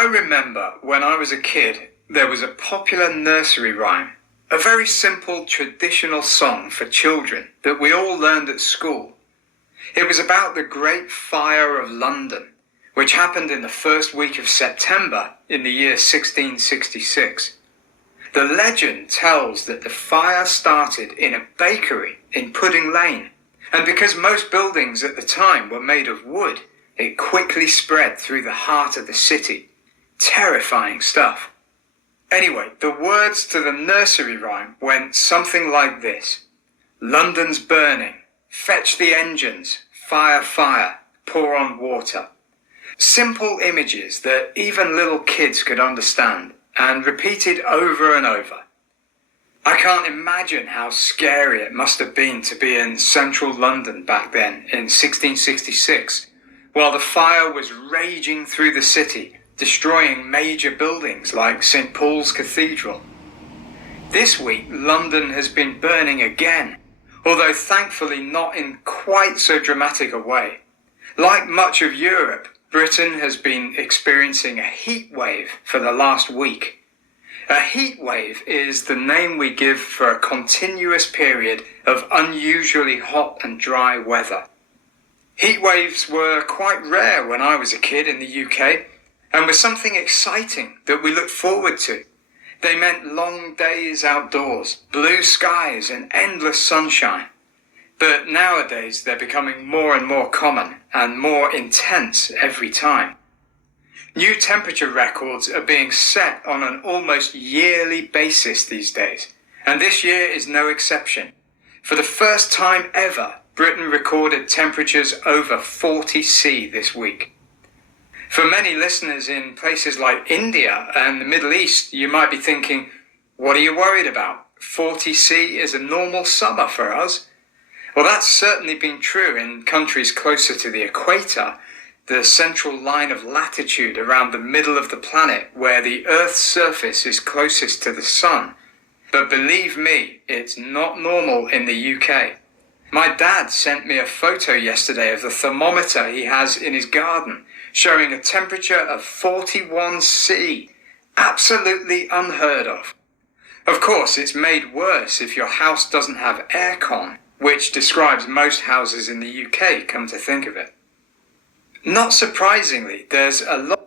I remember when I was a kid, there was a popular nursery rhyme, a very simple traditional song for children that we all learned at school. It was about the Great Fire of London, which happened in the first week of September in the year 1666. The legend tells that the fire started in a bakery in Pudding Lane, and because most buildings at the time were made of wood, it quickly spread through the heart of the city. Terrifying stuff. Anyway, the words to the nursery rhyme went something like this. London's burning, fetch the engines, fire, fire, pour on water. Simple images that even little kids could understand and repeated over and over. I can't imagine how scary it must have been to be in central London back then in 1666, while the fire was raging through the city, destroying major buildings like St. Paul's Cathedral. This week, London has been burning again, although thankfully not in quite so dramatic a way. Like much of Europe, Britain has been experiencing a heat wave for the last week. A heat wave is the name we give for a continuous period of unusually hot and dry weather. Heat waves were quite rare when I was a kid in the UK, and were something exciting that we looked forward to. They meant long days outdoors, blue skies and endless sunshine. But nowadays they're becoming more and more common and more intense every time. New temperature records are being set on an almost yearly basis these days, and this year is no exception. For the first time ever, Britain recorded temperatures over 40°C this week. For many listeners in places like India and the Middle East, you might be thinking, what are you worried about? 40°C is a normal summer for us. Well, that's certainly been true in countries closer to the equator, the central line of latitude around the middle of the planet where the Earth's surface is closest to the sun. But believe me, it's not normal in the UK. My dad sent me a photo yesterday of the thermometer he has in his garden, showing a temperature of 41°C. Absolutely unheard of. Of course, it's made worse if your house doesn't have aircon, which describes most houses in the UK, come to think of it. Not surprisingly, there's a lot